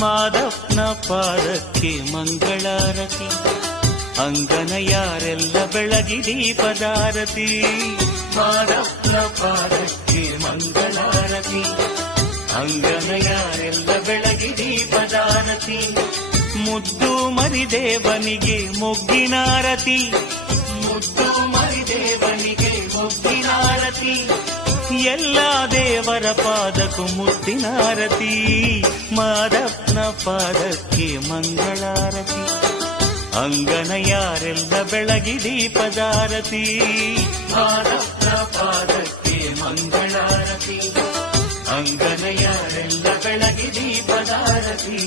ಮಾದಪ್ಪನ ಪಾದಕ್ಕೆ ಮಂಗಳಾರತಿ, ಅಂಗನ ಯಾರೆಲ್ಲ ಬೆಳಗಿ ದೀಪದಾರತಿ. ಮಾದಪ್ಪನ ಪಾದಕ್ಕೆ ಮಂಗಳಾರತಿ, ಅಂಗನ ಯಾರೆಲ್ಲ ಬೆಳಗಿ ದೀಪದಾರತಿ. ಮುದ್ದು ಮರಿದೇವನಿಗೆ ಮೊಗ್ಗಿನಾರತಿ, ಮುದ್ದು ಮರಿದೇವನಿಗೆ ಮೊಗ್ಗಿನಾರತಿ. ಎಲ್ಲ ದೇವರ ಪಾದಕ್ಕೂ ಮುತ್ತಿನಾರತಿ. ಮಾದಪ್ಪನ ಪಾದಕ್ಕೆ ಮಂಗಳಾರತಿ, ಅಂಗನ ಯಾರೆಲ್ಲ ಬೆಳಗಿ ದೀಪದಾರತಿ. ಮಾದಪ್ಪನ ಪಾದಕ್ಕೆ ಮಂಗಳಾರತಿ, ಅಂಗನ ಯಾರೆಲ್ಲ ಬೆಳಗಿ ದೀಪದಾರತಿ.